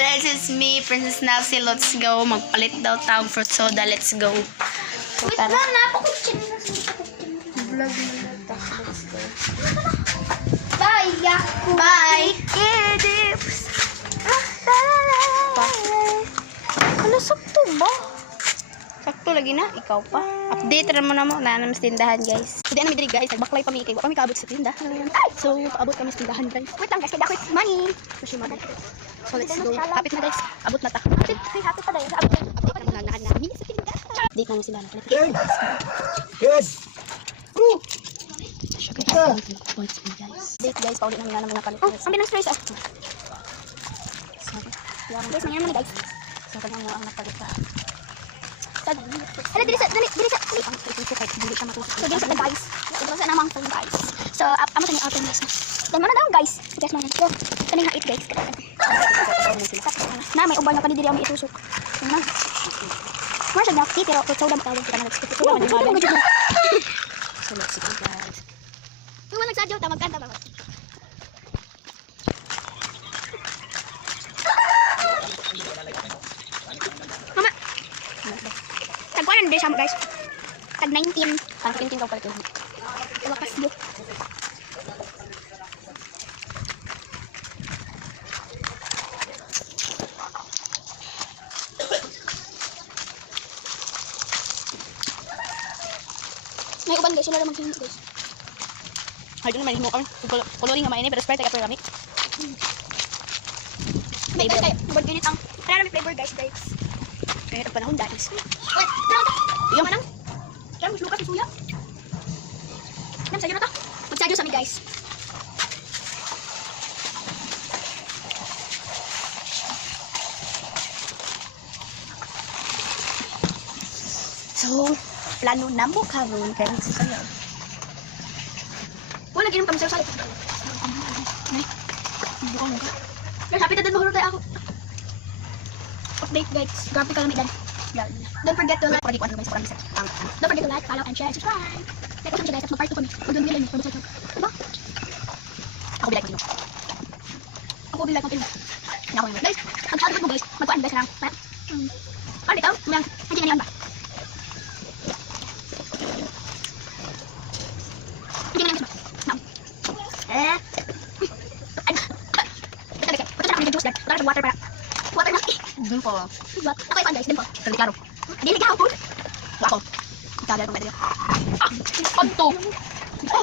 This is me, Princess Nasi. Let's go. Magpalit daw tawag fruit soda. Let's go. Wait lang, napakutsin na Vlog mo na ta. Let's go. Bye, Yaku. Bye. Kidips. Ano sakto ba? Sakto lagi na. Ikaw pa. Update rin mo na mo. Naanam sa tindahan, guys. Hindi na midri, guys. Nagbaklay pa mi ikay. Kami kaabot sa tindahan. So, paabot kami sa tindahan, guys. Wait lang guys, kaya dapat money. So, let's go. Kapit na, guys. Abot na ta. Happy pa dahil. Update na mga naan namin sa tindahan. Update na mo sila. Yes. Update, guys. Paulit namin na namin nakalit. Oh, ang binang stress ah. Guys, mangyayang money guys. So, kanyang mo ang nakalit ka. Ala, dili sa. Ang isuso kahit hindi siya matusok. So, dili sa guys. Ito sa namang phone guys. So, amo sa niyo auto guys. Dan mana daw guys. Guys man. So, kaning hait guys. Na may uban na kanidiri ang itusok. Na. Mo sa dati pero ko soda matawag kita nag-skip. So, let's go, guys. Wala nagsadyo ta magkanta ba? Mama. Tagwanan din siya guys. Tag 19. Ang pinting ka pala ito. Wakas yo. May uban guys, sila lang maghingi guys. Ay, doon naman himo kami. Coloring nga mainit pero Sprite kaya kami. Flavor kayo, ubad ganit ang. Kaya may flavor guys guys. Kaya ito panahon, guys. Wait, yung manang. Kaya mas lukas isuya. Nam sayo na ta. Magsadyo sa mi guys. So, plano na mo karon kaya nagsasayaw. Wala ginom kami sa sayo. Ay. Bukan ka. Guys, happy na din mahulog tayo ako. Update guys. Grabe ka lang Don't forget to like. Don't forget to like, follow, and share, and subscribe. Like ko siya guys, at mag-part 2 kami. Kung doon nila yun, diba? Ako bilay ko dito. Ako bilay kong pinag. Hindi ako yung Guys, mag-share mo guys. Mag-kuan guys lang. Ano dito? Hindi na yan ba? Hindi na yan guys ba? Eh. Ito na kami juice guys. Para sa water para. Water na. Doon ko. What? Ako yung fan guys, din po. Kalikaro. Dili ka ako. Ako. Kada ko medyo. Konto.